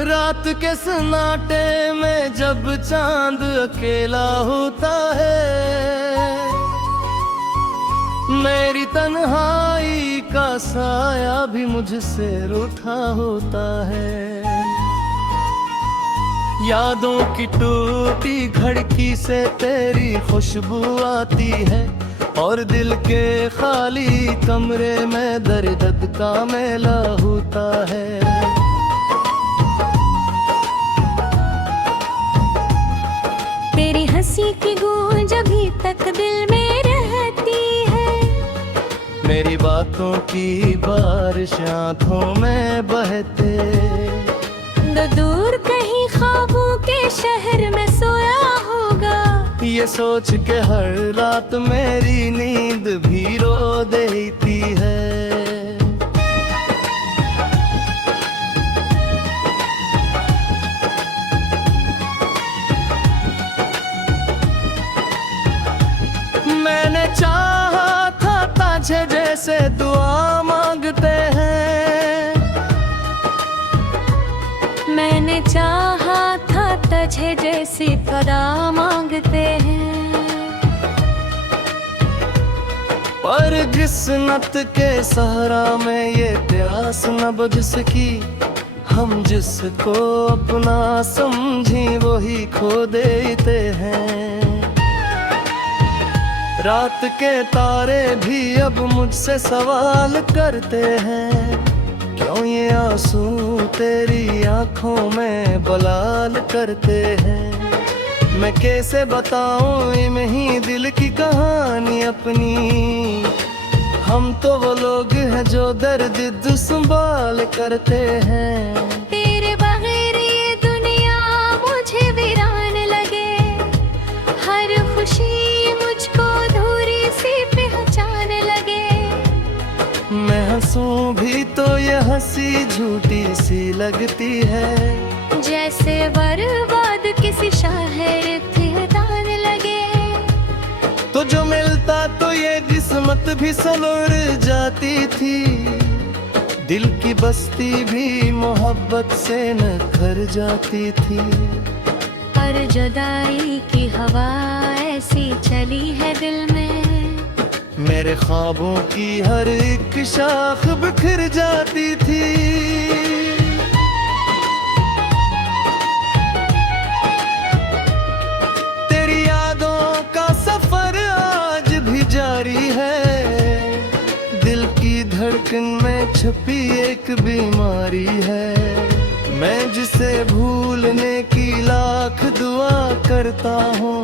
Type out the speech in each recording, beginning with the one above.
रात के सन्नाटे में जब चांद अकेला होता है, मेरी तन्हाई का साया भी मुझसे रूठा होता है। यादों की टूटी खिड़की से तेरी खुशबू आती है, और दिल के खाली कमरे में दर्द का मेला होता है। तेरी हंसी की गूंज अभी तक दिल में रहती है, मेरी बातों की बारिश आँखों में बहते। दूर कहीं ख्वाबों के शहर में सोया होगा, ये सोच के हर रात मेरी नींद भी रो देती है। मैंने चाहा था तुझे जैसे दुआ मांगते हैं, मैंने चाहा था तुझे जैसी खुदा मांगते हैं। पर जिस्नत के सहारा में ये प्यास न बुझ सकी, हम जिसको अपना समझी वही खो देते हैं। रात के तारे भी अब मुझसे सवाल करते हैं, क्यों ये आंसू तेरी आंखों में बलाल करते हैं। मैं कैसे बताऊं इन्हीं दिल की कहानी अपनी, हम तो वो लोग हैं जो दर्द संभाल करते हैं। तेरे बगैर ये दुनिया मुझे वीरान लगे, हर खुशी मुझको अधूरी सी पहचान लगे। मैं हंसूं भी तो ये हंसी झूठी सी लगती है, जैसे बर्बाद किसी शायर के दान लगे। तो जो मिलता तो ये किस्मत भी सलोर जाती थी, दिल की बस्ती भी मोहब्बत से निखर जाती थी। पर जुदाई की हवा ऐसी चली है दिल में, मेरे ख्वाबों की हर एक शाख बिखर जाती थी। तेरी यादों का सफर आज भी जारी है, दिल की धड़कन में छुपी एक बीमारी है। मैं जिसे भूलने की लाख दुआ करता हूँ,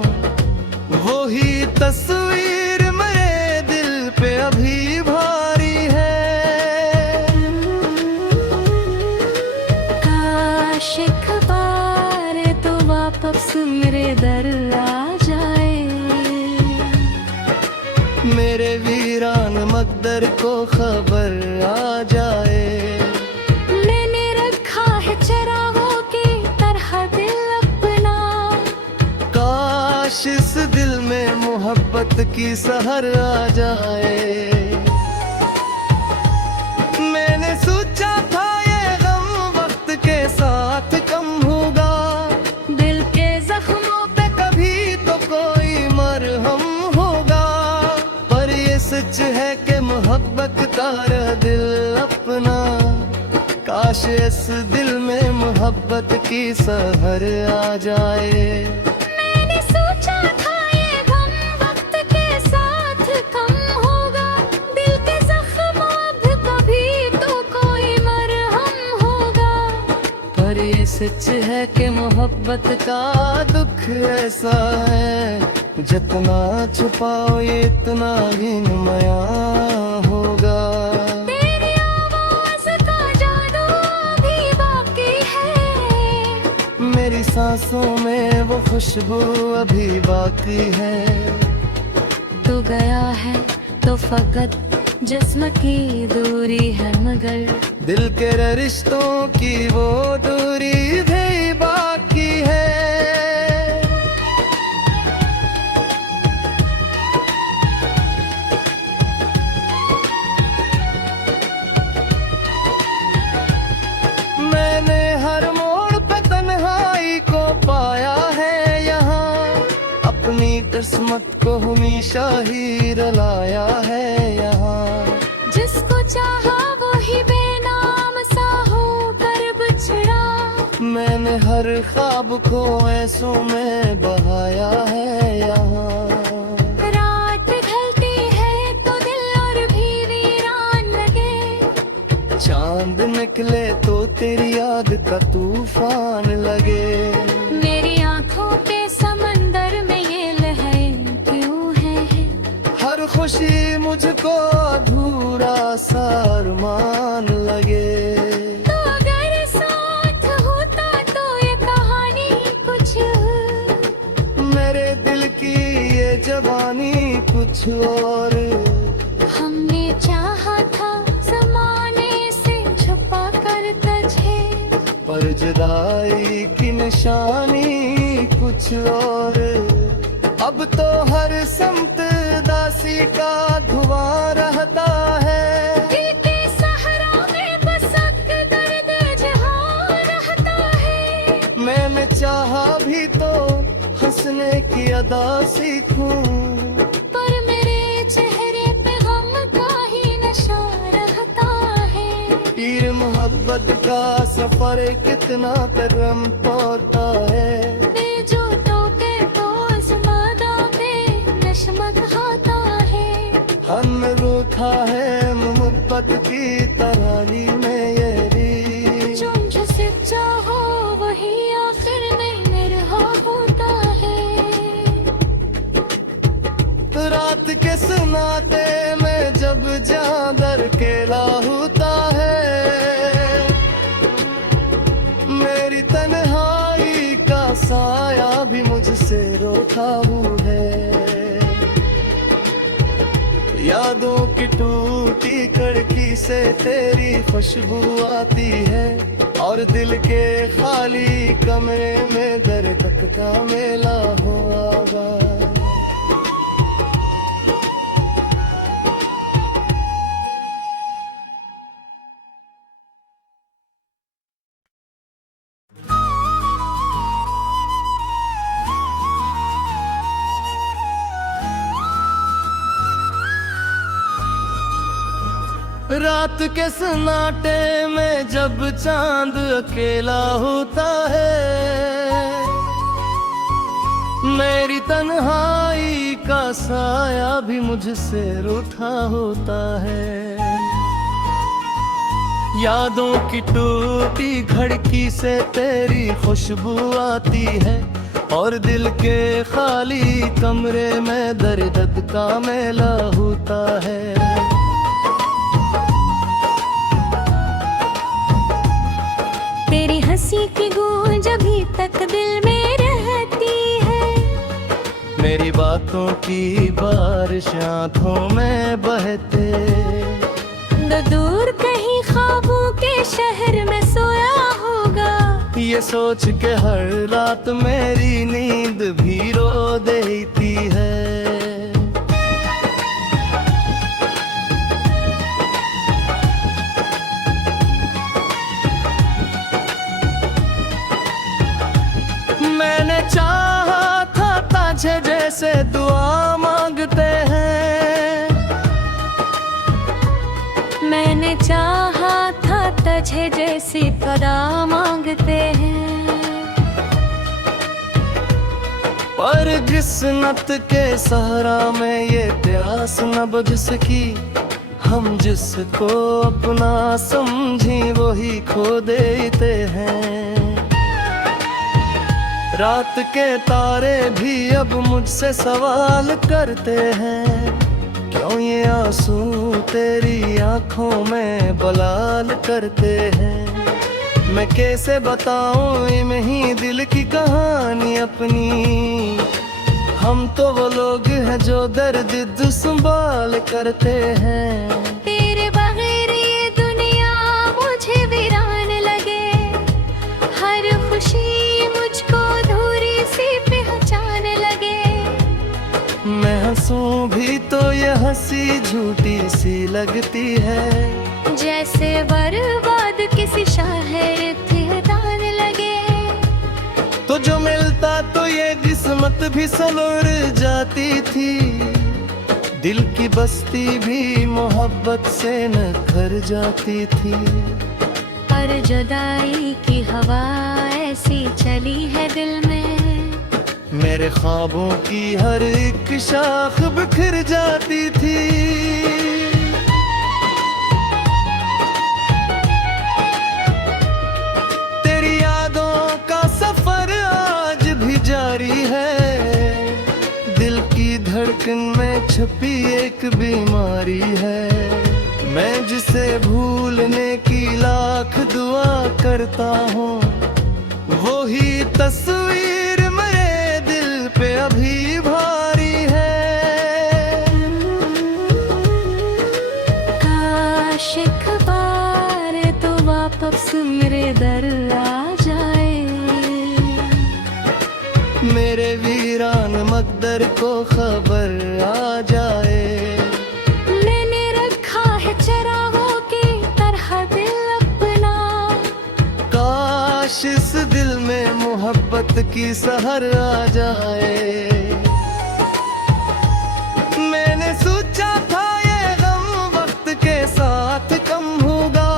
वो ही तस्वीर मेरे दिल पे अभी भारी है। काश एक बार तो वापस मेरे दर आ जाए, मेरे वीरान मकदर को खबर आ जाए। मैंने रखा है चरागों की तरह दिल अपना, काश इस दिल में मोहब्बत की सहर आ जाए। मैंने सोचा था ये गम वक्त के साथ कम होगा, दिल के जख्मों पे कभी तो कोई मरहम होगा। पर ये सच है कि मोहब्बत का दिल अपना, काश इस दिल में मोहब्बत की सहर आ जाए। मैंने सोचा था ये गम वक्त के साथ कम होगा, दिल के जख्मों अब कभी तो कोई मरहम होगा। पर ये सच है कि मोहब्बत का दुख ऐसा है, जितना छुपाओ ये इतना ही नुमायां होगा। तेरी आवाज़ का जादू अभी बाकी है, मेरी सांसों में वो खुशबू अभी बाकी है। तू गया है तो फकत जिस्म की दूरी है, मगर दिल के रिश्तों की वो दूरी भी बाकी है। मैंने हर मोड़ अपनी किस्मत को हमेशा ही रलाया है यहाँ। जिसको चाहा वो ही बेनाम सा होकर बिछड़ा। मैंने हर ख्वाब को ऐसों में बहाया है यहाँ। रात ढलती है तो दिल और भी वीरान लगे। चांद निकले तो तेरी याद का तूफान लगे। मेरी आंखों के समंदर में ये लहरें क्यों हैं? हर खुशी मुझको अधूरा सा अरमान लगे। तो अगर साथ होता तो ये कहानी कुछ, मेरे दिल की ये जवानी कुछ और। हमने चाहा था ज़माने से छुपा कर तुझे, पर जुदाई की निशानी कुछ और। अब तो हर समत दासी का धुआं रहता है। दिल के सहरा में बस दर्द जहाँ रहता है। मैंने चाहा भी तो हंसने की अदा सीखूं, पर मेरे चेहरे पे गम का ही नशा रहता है। तीर मोहब्बत का सफर कितना करम होता है। दिल जो टोके तो आज़मादा पे नशमत खाता है। हम रूठा है मोहब्बत की तरारी में ये रीत। जो जिसे चाहो वही आखिर में निरहा होता है। रात के सुनाते में जब चादर केला होता है। मेरी तन्हाई का साया भी मुझसे रोता हुआ है। यादों की टूटी कड़की से तेरी खुशबू आती है। और दिल के खाली कमरे में दर्द का मेला होगा। रात के सन्नाटे में जब चांद अकेला होता है। मेरी तन्हाई का साया भी मुझसे रूठा होता है। यादों की टूटी खिड़की से तेरी खुशबू आती है। और दिल के खाली कमरे में दर्द का मेला होता है। तेरी हंसी की गूंज अभी तक दिल में रहती है। मेरी बातों की बारिश आँखों में बहते। तो दूर कहीं ख्वाबों के शहर में सोया होगा। ये सोच के हर रात मेरी नींद भी रो देती है। मैंने चाहा था तुझे जैसे दुआ मांगते हैं। मैंने चाहा था तुझे जैसी खुदा मांगते हैं। पर जिस्नत के सहारा में ये प्यास न बुझ सकी। हम जिसको अपना समझी वही खो देते हैं। रात के तारे भी अब मुझसे सवाल करते हैं। क्यों ये आंसू तेरी आंखों में बलाल करते हैं। मैं कैसे बताऊं इन्हीं ही दिल की कहानी अपनी। हम तो वो लोग हैं जो दर्द संभाल करते हैं। तेरे बगैर ये दुनिया मुझे वीरान लगे। हर खुशी मुझको अधूरी सी पहचान लगे। मैं हंसूं भी तो ये हंसी झूठी सी लगती है। जैसे बर्बाद किसी शहर दान लगे। तो जो मिलता तो ये किस्मत भी संवर जाती थी, दिल की बस्ती भी मोहब्बत से निखर जाती थी। पर जुदाई की हवा ऐसी चली है दिल में, मेरे ख्वाबों की हर एक शाख बिखर जाती थी। तेरी यादों का सफर आज भी जारी है, दिल की धड़कन में छुपी एक बीमारी है। मैं जिसे भूलने की लाख दुआ करता हूँ, वो ही तस्वीर मेरे दिल पे अभी भारी है। काश एक बार तो वापस मेरे दर आ जाए, मेरे वीरान मकदर को खबर आ जाए। मैंने रखा है चरागों की तरह दिल अपना, काश इस दिल में मोहब्बत की सहर आ जाए। मैंने सोचा था ये गम वक्त के साथ कम होगा,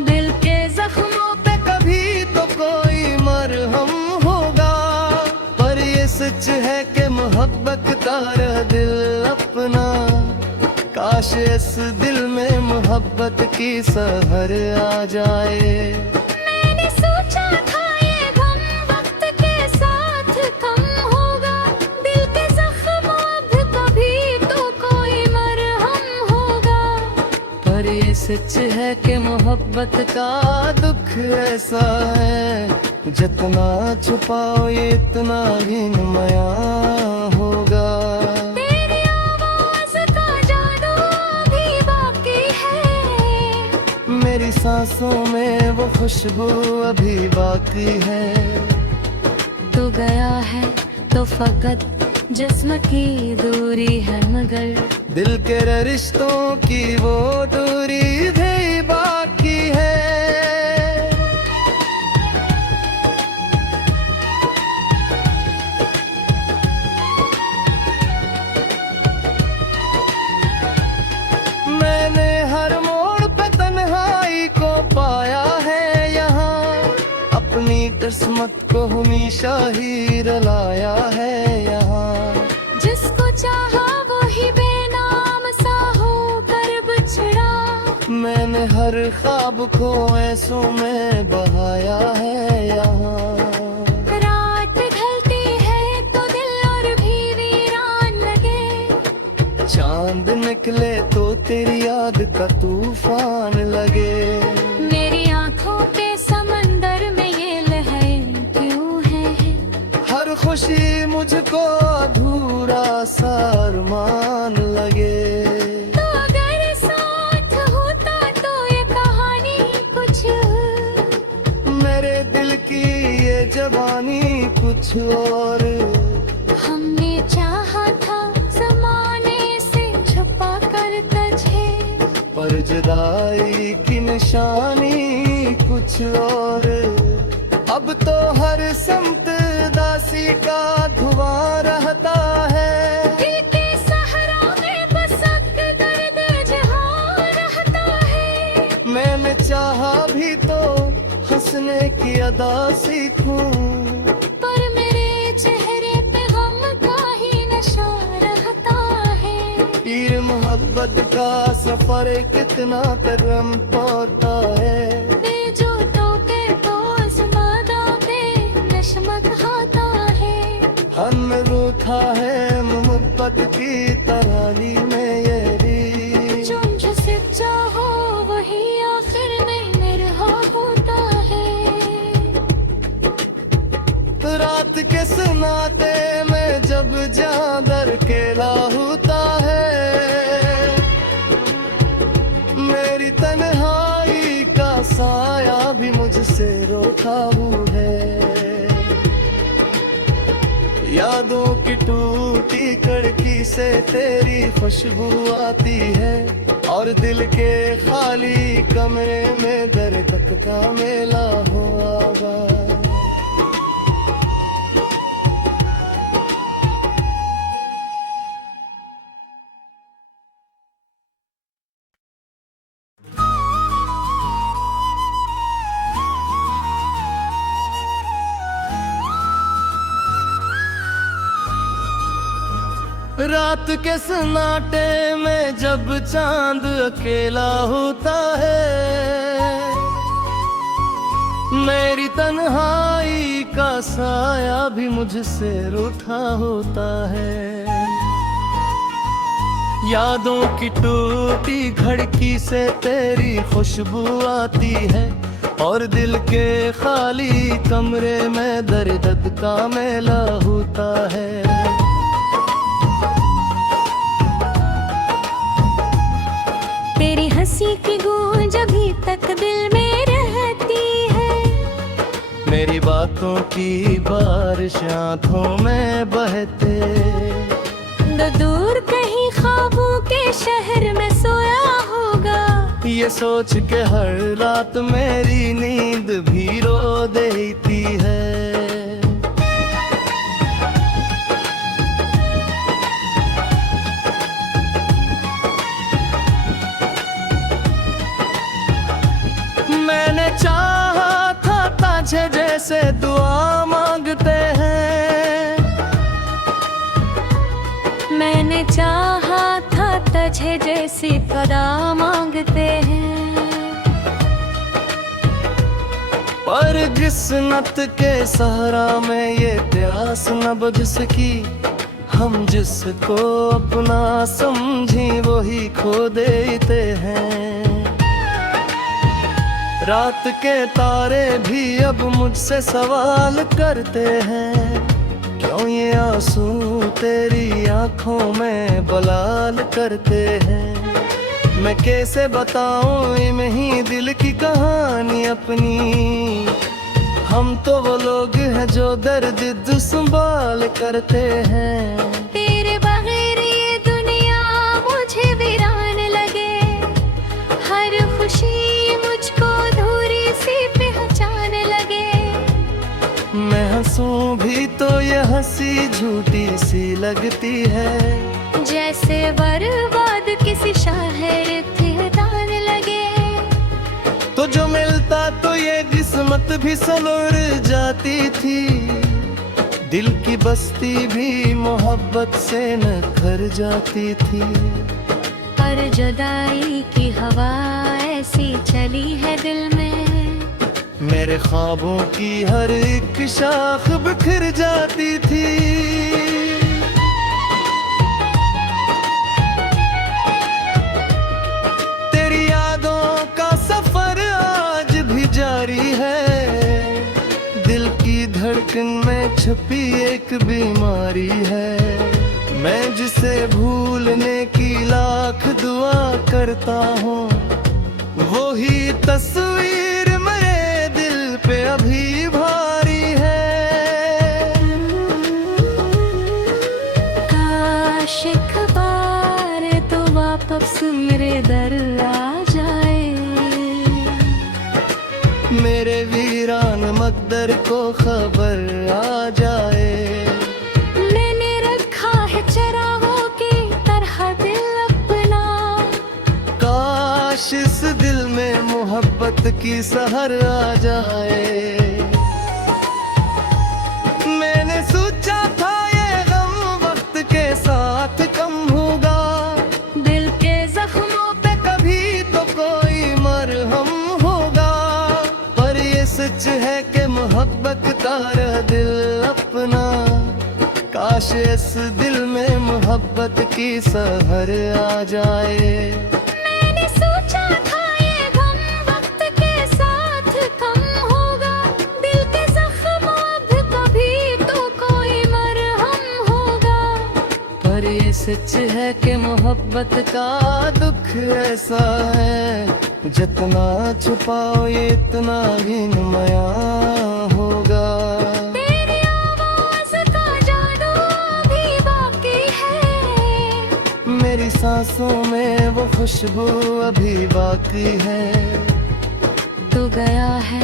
दिल के जख्मों पे कभी तो कोई मरहम होगा। पर ये सच है कि मोहब्बत तारा दिल अपना, काश इस दिल में मोहब्बत की सहर आ जाए। मैंने सोचा था ये गम वक्त के साथ कम होगा, दिल के जख्मों अब कभी तो कोई मरहम होगा। पर ये सच है कि मोहब्बत का दुख ऐसा है, जितना छुपाओ ये इतना ही नुमाया होगा। तेरी आवाज़ का जादू अभी बाकी है, मेरी सांसों में वो खुशबू अभी बाकी है। तू गया है तो फकत जिस्म की दूरी है, मगर दिल के रिश्तों की वो दूरी भी बाकी है। मैंने हर मोड़ पे तन्हाई को पाया है यहाँ, अपनी किस्मत को हमेशा ही रलाया है यहाँ। जिसको चाहा वो ही बेनाम सा होकर बिछड़ा, मैंने हर ख्वाब को ऐसों में बहाया है यहाँ। रात ढलती है तो दिल और भी वीरान लगे, चांद निकले तो तेरी याद का तूफान लगे। मेरी आंखों के समंदर में ये लहरें क्यों हैं? हर खुशी मुझको अधूरा सा अरमान लगे। तो अगर साथ होता तो ये कहानी कुछ, मेरे दिल की ये जवानी कुछ और। हमने चाहा था ज़माने से छुपा कर तुझे, पर जुदाई की निशानी कुछ और। अब तो हर समत दासी का धुआं रहता है, दिल के सहरा में बसक दर्द जहां रहता है। मैंने चाहा भी तो हंसने की अदा सीखूं, पर मेरे चेहरे पे गम का ही नशा रहता है। पीर मोहब्बत का सफर कितना करम पाता है। जो टोके तो आसमादा पे नशमत खाता है, हम रूठा है मोहब्बत की तरानी में ये री। जो जिसे चाहो वही आखिर में मेरा होता है। रात के सुनाते में जब जादर केला होता है, मेरी तन्हाई का साया भी मुझसे रोता है। यादों की टूटी कड़की से तेरी खुशबू आती है, और दिल के खाली कमरे में दर्द का मेला हुआ। रात के सन्नाटे में जब चांद अकेला होता है, मेरी तन्हाई का साया भी मुझसे रूठा होता है। यादों की टूटी खिड़की से तेरी खुशबू आती है, और दिल के खाली कमरे में दर्द का मेला होता है। तेरी हंसी की गूंज अभी तक दिल में रहती है, मेरी बातों की बारिश आँखों में बहते। दूर कहीं ख्वाबों के शहर में सोया होगा, ये सोच के हर रात मेरी नींद भी रो देती है। मैंने चाहा था तुझे जैसे दुआ मांगते हैं, मैंने चाहा था तुझे जैसी खुदा मांगते हैं। पर जिस्नत के सहारा में ये प्यास न बुझ सकी, हम जिसको अपना समझी वही खो देते हैं। रात के तारे भी अब मुझसे सवाल करते हैं, क्यों ये आंसू तेरी आंखों में बलाल करते हैं। मैं कैसे बताऊं इन्हीं दिल की कहानी अपनी, हम तो वो लोग हैं जो दर्द संभाल करते हैं। तेरे बगैर ये दुनिया मुझे वीरान लगे, हर खुशी मुझको अधूरी सी पहचान लगे। मैं हंसूं भी तो ये हंसी झूठी सी लगती है, जैसे बर्बाद किसी शायर ठिकान लगे। तो जो मिलता तो ये किस्मत भी सलोर जाती थी, दिल की बस्ती भी मोहब्बत से निखर जाती थी। पर जुदाई की हवा ऐसी चली है दिल में, मेरे ख्वाबों की हर एक शाख बिखर जाती थी। तेरी यादों का सफर आज भी जारी है, दिल की धड़कन में छुपी एक बीमारी है। मैं जिसे भूलने की लाख दुआ करता हूँ, वही तस्वीर मेरे दिल पे अभी भारी है। काश एक बार तो वापस मेरे दर आ जाए, मेरे वीरान मकदर को खबर आ जाए। मैंने रखा है चरागों की तरह दिल अपना, काश इस दिल में मोहब्बत की सहर आ जाए। मैंने सोचा था ये गम वक्त के साथ कम होगा, दिल के जख्मों पे कभी तो कोई मरहम होगा। पर ये सच है कि मोहब्बत का दिल अपना, काश इस दिल में मोहब्बत की सहर आ जाए। मैंने सोचा था ये गम वक्त के साथ कम होगा, दिल के जख्मों अब कभी तो कोई मरहम होगा। पर ये सच है कि मोहब्बत का दुख ऐसा है, जितना छुपाओ ये इतना ही नुमाया होगा। तेरी आवाज़ का जादू अभी बाकी है, मेरी सांसों में वो खुशबू अभी बाकी है। तू गया है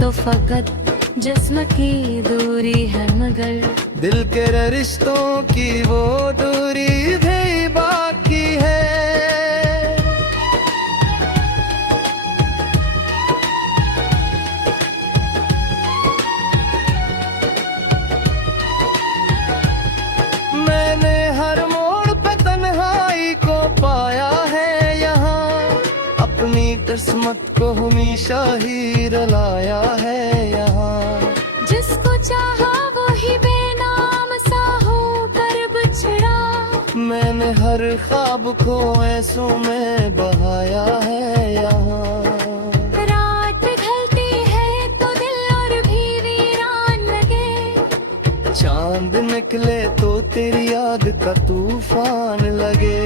तो फकत जिस्म की दूरी है, मगर दिल के रिश्तों की वो दूरी भी बाकी है। मैंने हर मोड़ किस्मत को हमेशा ही रलाया है यहाँ। जिसको चाहा वही बेनाम सा होकर बिछड़ा। मैंने हर ख्वाब को ऐसों में बहाया है यहाँ। रात ढलती है तो दिल और भी वीरान लगे। चांद निकले तो तेरी आग का तूफान लगे।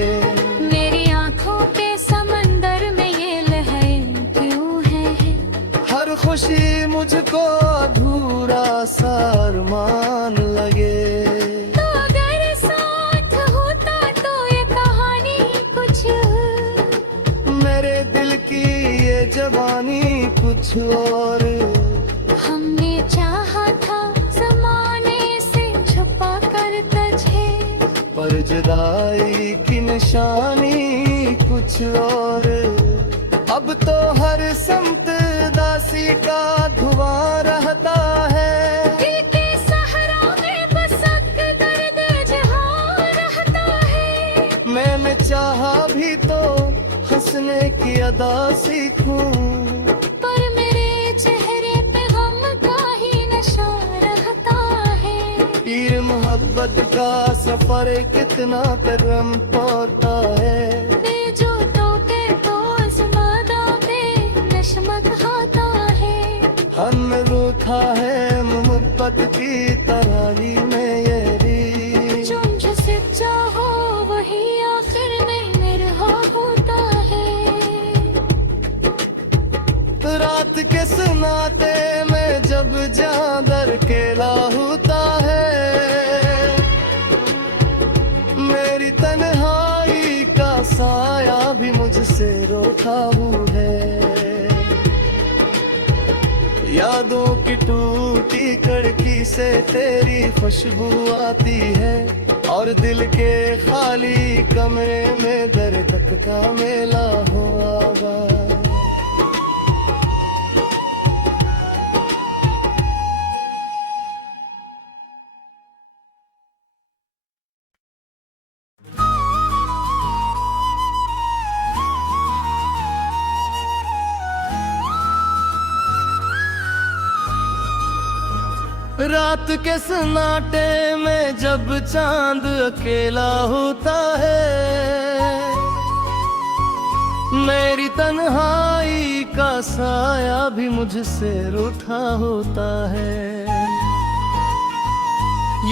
मेरी आंखों के समंदर में ये लहरें क्यों हैं? हर खुशी मुझको अधूरा सा अरमान लगे। तो अगर साथ होता तो ये कहानी कुछ, मेरे दिल की ये जवानी कुछ और। हमने चाहा था ज़माने से छुपा कर तुझे, पर जुदाई की निशानी कुछ और। अब तो हर समत दासी का धुआं रहता है। दिल के सहरा में बसक दर्द जहाँ रहता है। मैंने चाहा भी तो हंसने की अदा सीखूं, पर मेरे चेहरे पे गम का ही नशा रहता है। पीर मोहब्बत का सफर कितना करम पाता है। जो टोके तो आसमां पे नशमत खाता है। हम रूठा है मोहब्बत की तरारी में ये री। जो जिसे चाहो वही आखिर में मेरा होता है। रात के सुनाते में जब चादर केला होता है। मेरी तन्हाई का साया भी मुझसे रोकाबू है। यादों की टूटी खिड़की से तेरी खुशबू आती है। और दिल के खाली कमरे में दर्द का मेला हुआ। रात के सन्नाटे में जब चांद अकेला होता है। मेरी तन्हाई का साया भी मुझसे रूठा होता है।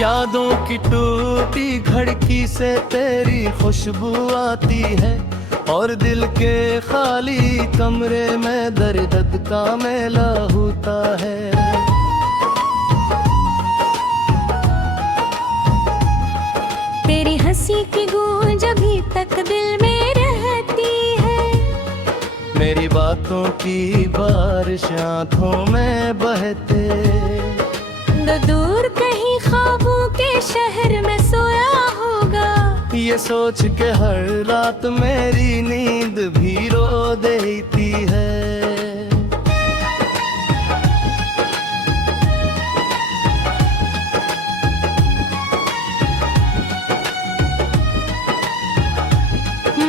यादों की टूटी खिड़की से तेरी खुशबू आती है। और दिल के खाली कमरे में दर्द का मेला होता है। तेरी हंसी की गूंज अभी तक दिल में रहती है। मेरी बातों की बारिश आँखों में बहते। न दूर कहीं ख्वाबों के शहर में सोया होगा। ये सोच के हर रात मेरी नींद भी रो देती है।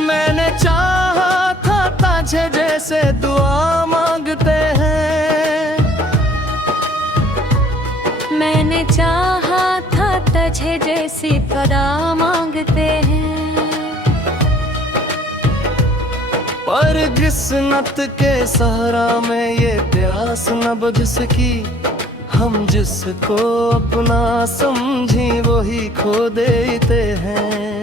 मैंने चाहा था तुझे जैसे दुआ मांगते हैं। मैंने चाहा था तुझे जैसी कदा मांगते हैं। पर किस्मत के सहारा में ये प्यास न बुझ सकी। हम जिसको अपना समझी वही खो देते हैं।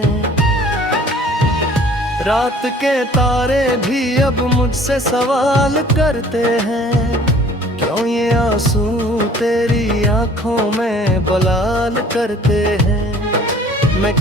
रात के तारे भी अब मुझसे सवाल करते हैं। क्यों ये आंसू तेरी आंखों में बलाल करते हैं। मैं